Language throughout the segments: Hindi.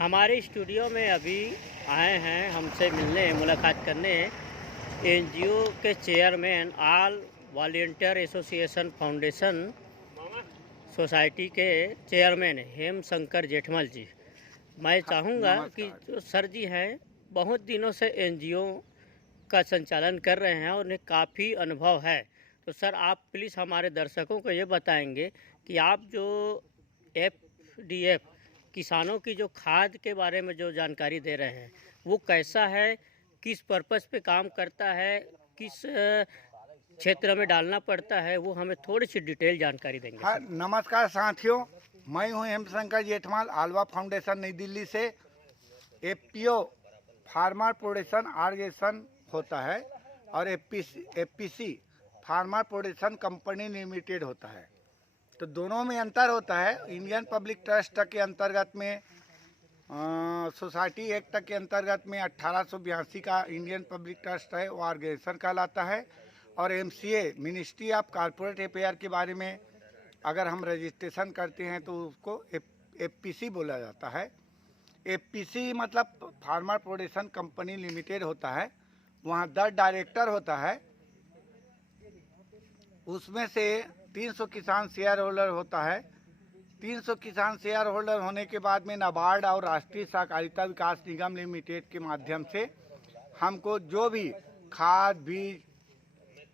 हमारे स्टूडियो में अभी आए हैं हमसे मिलने, मुलाकात करने एनजीओ के chairman all volunteer association foundation society के चेयरमैन हेम शंकर जेठमल जी। मैं चाहूँगा कि जो सर जी हैं बहुत दिनों से एनजीओ का संचालन कर रहे हैं और उन्हें काफ़ी अनुभव है। तो सर आप प्लीज़ हमारे दर्शकों को ये बताएंगे कि आप जो एफडीएफ किसानों की जो खाद के बारे में जो जानकारी दे रहे हैं वो कैसा है, किस पर्पस पे काम करता है, किस क्षेत्र में डालना पड़ता है, वो हमें थोड़ी सी डिटेल जानकारी देंगे। हाँ, नमस्कार साथियों, मैं हूं हेमशंकर जेठमल, आलवा फाउंडेशन नई दिल्ली से। एफपीओ फार्मर प्रोडक्शन ऑर्गेनाइजेशन होता है और FPC farmer production company limited होता है। तो दोनों में अंतर होता है। इंडियन पब्लिक ट्रस्ट के अंतर्गत में सोसाइटी एक्ट के अंतर्गत में 1882 का इंडियन पब्लिक ट्रस्ट है, वो ऑर्गेनाइजेशन कहलाता है। और MCA ministry of corporate affair के बारे में अगर हम रजिस्ट्रेशन करते हैं तो उसको एफपीसी बोला जाता है। एफपीसी मतलब फार्मर प्रोडक्शन कंपनी लिमिटेड होता है। वहाँ 10 डायरेक्टर होता है, उसमें से 300 किसान शेयर होल्डर होता है। 300 किसान शेयर होल्डर होने के बाद में नाबार्ड और राष्ट्रीय सहकारिता विकास निगम लिमिटेड के माध्यम से हमको जो भी खाद, बीज,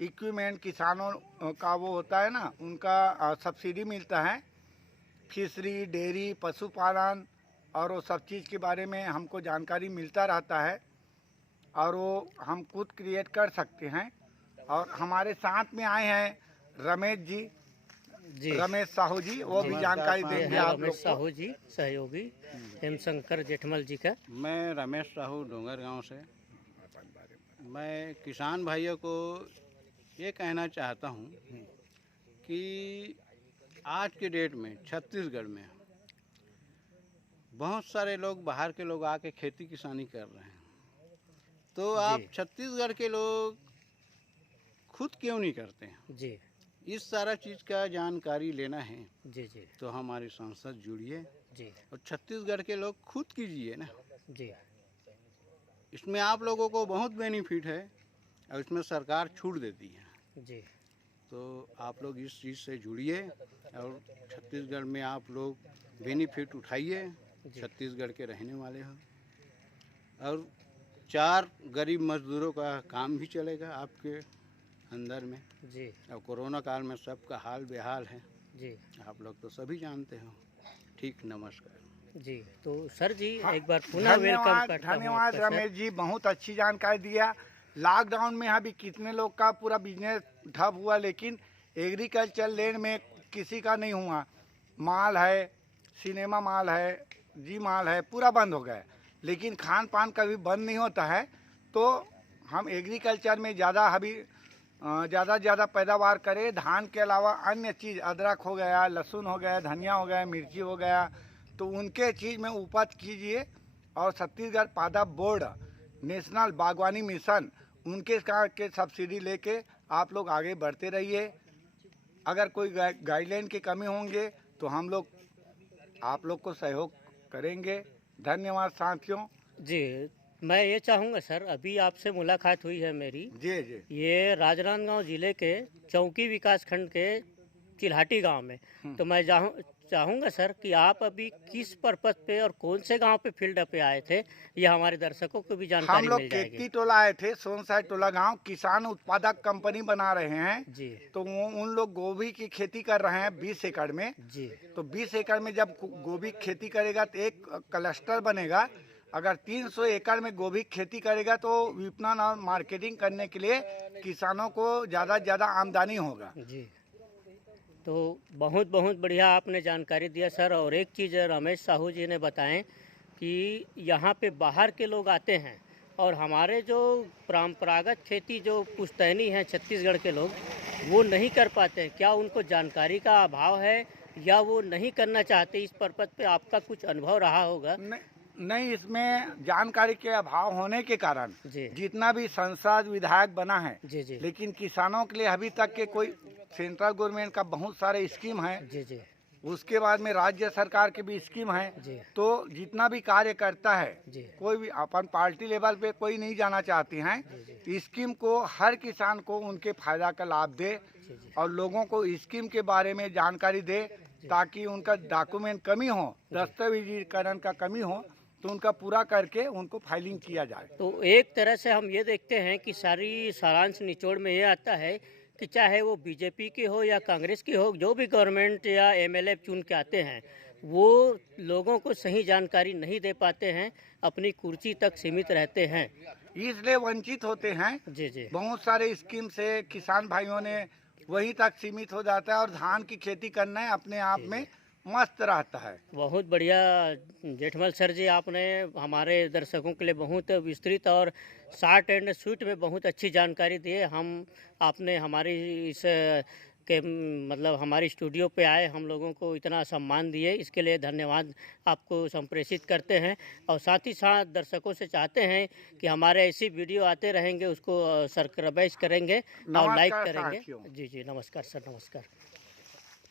इक्विपमेंट किसानों का वो होता है ना, उनका सब्सिडी मिलता है। फिशरी, डेयरी, पशुपालन और वो सब चीज़ के बारे में हमको जानकारी मिलता रहता है और वो हम खुद क्रिएट कर सकते हैं। और हमारे साथ में आए हैं रमेश जी, रमेश साहू जी, वो भी जानकारी देंगे आप लोग को। साहू जी सहयोगी हेमशंकर जेठमल जी का। मैं रमेश साहू डोंगर गांव से। मैं किसान भाइयों को ये कहना चाहता हूँ कि आज के डेट में छत्तीसगढ़ में बहुत सारे लोग, बाहर के लोग आके खेती किसानी कर रहे हैं। तो आप छत्तीसगढ़ के लोग खुद क्यों नहीं करते हैं? जी, इस सारा चीज़ का जानकारी लेना है जी जी तो हमारी संसद जुड़िए जी और छत्तीसगढ़ के लोग खुद कीजिए ना। जी इसमें आप लोगों को बहुत बेनिफिट है और इसमें सरकार छूट देती है। जी। तो आप लोग इस चीज़ से जुड़िए और छत्तीसगढ़ में आप लोग बेनिफिट उठाइए। छत्तीसगढ़ के रहने वाले हो और 4 गरीब मजदूरों का काम भी चलेगा आपके अंदर में। जी। और कोरोना काल में सबका हाल बेहाल है जी, आप लोग तो सभी जानते हो। ठीक, नमस्कार जी। तो सर जी एक बार पुनः वेलकम करता हूं धन्यवाद आपका, रमेश जी, बहुत अच्छी जानकारी दिया। लॉकडाउन में अभी कितने लोग का पूरा बिजनेस ठप हुआ, लेकिन एग्रीकल्चर लैंड में किसी का नहीं हुआ। माल है, सिनेमा माल है, जी माल है, पूरा बंद हो गया। लेकिन खान पान कभी बंद नहीं होता है। तो हम एग्रीकल्चर में ज़्यादा अभी ज़्यादा पैदावार करें। धान के अलावा अन्य चीज़, अदरक हो गया, लहसुन हो गया, धनिया हो गया, मिर्ची हो गया, तो उनके चीज़ में उपज कीजिए। और छत्तीसगढ़ पादप बोर्ड, नेशनल बागवानी मिशन, उनके के सब्सिडी लेके आप लोग आगे बढ़ते रहिए। अगर कोई गाइडलाइन की कमी होंगे तो हम लोग आप लोग को सहयोग करेंगे। धन्यवाद साथियों। जी। मैं ये चाहूँगा सर, अभी आपसे मुलाकात हुई है मेरी, जी जी ये राजनांदगांव जिले के चौकी विकास खंड के चिल्हाटी गांव में। तो मैं चाहूँगा सर कि आप अभी किस पर्पस पे और कौन से गांव पे फील्ड पे आए थे, ये हमारे दर्शकों को भी हम जानकारी लोग मिल जाएगी। केकती टोला आए थे, सोनसाई टोला गांव, किसान उत्पादक कंपनी बना रहे हैं। जी तो उन लोग गोभी की खेती कर रहे हैं 20 एकड़ में। जी तो 20 एकड़ में जब गोभी खेती करेगा तो एक क्लस्टर बनेगा। अगर 300 एकड़ में गोभी खेती करेगा तो विपणन और मार्केटिंग करने के लिए किसानों को ज़्यादा से ज़्यादा आमदनी होगा। जी। तो बहुत बहुत बढ़िया आपने जानकारी दिया सर। और एक चीज़ रमेश साहू जी ने बताएं कि यहाँ पे बाहर के लोग आते हैं और हमारे जो परंपरागत खेती जो पुश्तैनी है छत्तीसगढ़ के लोग, वो नहीं कर पाते हैं। क्या उनको जानकारी का अभाव है या वो नहीं करना चाहते? इस पर्पज पे आपका कुछ अनुभव रहा होगा। नहीं, इसमें जानकारी के अभाव होने के कारण जी जितना भी सांसद विधायक बना है, जी जी लेकिन किसानों के लिए अभी तक के कोई सेंट्रल गवर्नमेंट का बहुत सारे स्कीम है। जी जी उसके बाद में राज्य सरकार के भी स्कीम है। जी तो जितना भी कार्य करता है, जी कोई भी अपन पार्टी लेवल पे कोई नहीं जाना चाहती हैं, स्कीम को हर किसान को उनके फायदा का लाभ दे जी जी और लोगों को स्कीम के बारे में जानकारी दे, ताकि उनका डॉक्यूमेंट कमी हो, दस्तावेजीकरण का कमी हो, तो उनका पूरा करके उनको फाइलिंग किया जाए। तो एक तरह से हम ये देखते हैं कि सारी सारांश निचोड़ में ये आता है कि चाहे वो बीजेपी की हो या कांग्रेस की हो, जो भी गवर्नमेंट या एमएलए चुन के आते हैं वो लोगों को सही जानकारी नहीं दे पाते हैं, अपनी कुर्सी तक सीमित रहते हैं। इसलिए वंचित होते हैं। जी जी बहुत सारे स्कीम से किसान भाइयों ने वहीं तक सीमित हो जाता है और धान की खेती करना है अपने आप में मस्त रहता है। बहुत बढ़िया जेठमल सर जी, आपने हमारे दर्शकों के लिए बहुत विस्तृत और शॉर्ट एंड स्वीट में बहुत अच्छी जानकारी दी है। आपने हमारी इस के मतलब हमारी स्टूडियो पे आए, हम लोगों को इतना सम्मान दिए, इसके लिए धन्यवाद आपको संप्रेषित करते हैं। और साथ ही साथ दर्शकों से चाहते हैं कि हमारे ऐसी वीडियो आते रहेंगे, उसको सब्सक्राइब करेंगे और लाइक नमस्कार करेंगे। साथियों। जी जी नमस्कार सर, नमस्कार।